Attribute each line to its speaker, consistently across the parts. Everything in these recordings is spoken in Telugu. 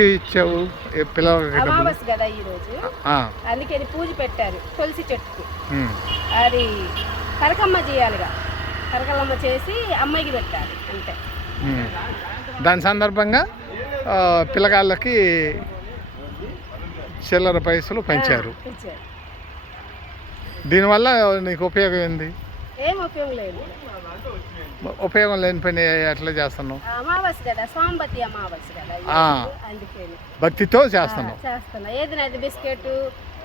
Speaker 1: ఇచ్చావు?
Speaker 2: అమావాస్య కదా ఈ రోజు. అందుకని పూజ పెట్టారు తులసి చెట్టుకి. అది కరకమ్మ చేయాలిగా. కరకమ్మ చేసి అమ్మాయికి పెట్టాలి అంతే.
Speaker 1: ఉమ్. దాని సందర్భంగా పిల్లగాళ్ళకి చిల్లర పైసలు పంచారు. దీనివల్ల నీకు ఉపయోగం ఏంది?
Speaker 2: ఏం ఉపయోగం లేదు.
Speaker 1: ఉపయోగం లేని పని ఎట్లా చేస్తున్నావు?
Speaker 2: అమావాస్య కదా సోమవతి అమావాస్య కదా అందుకని.
Speaker 1: భక్తితో చేస్తున్నావు?
Speaker 2: చేస్తున్నా. ఏది నాది బిస్కెట్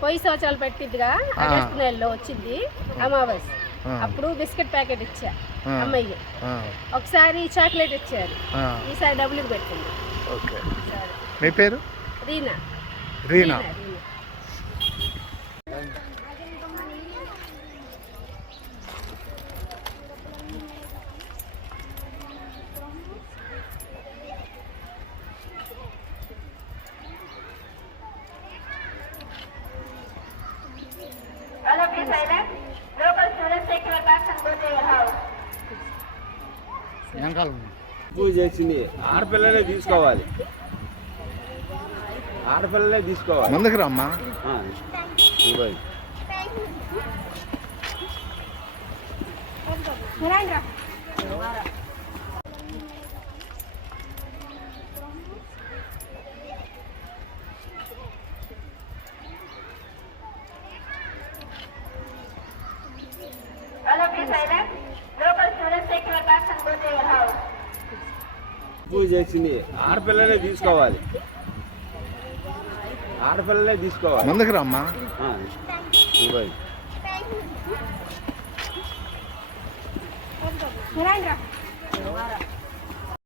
Speaker 2: పొయ్యి సంవత్సరాలు పెట్టిద్దిగా. ఆగస్టు నెలలో వచ్చింది అమావాస్య. అప్పుడు బిస్కెట్ ప్యాకెట్ ఇచ్చా
Speaker 1: ఆ,
Speaker 2: ఒకసారి చాక్లెట్ ఇచ్చారు. ఈసారి డబ్బులకు పెట్టింది.
Speaker 1: నీ పేరు?
Speaker 2: రీనా
Speaker 1: రీనా.
Speaker 3: వచ్చింది ఆడపిల్లనే తీసుకోవాలి. ఆడపిల్లనే తీసుకోవాలి.
Speaker 1: ముందుకు రమ్మా
Speaker 3: పూజ చేసింది. ఆడపిల్లలే తీసుకోవాలి. ఆడపిల్లలే తీసుకోవాలి.
Speaker 1: ముందుకు రమ్మా.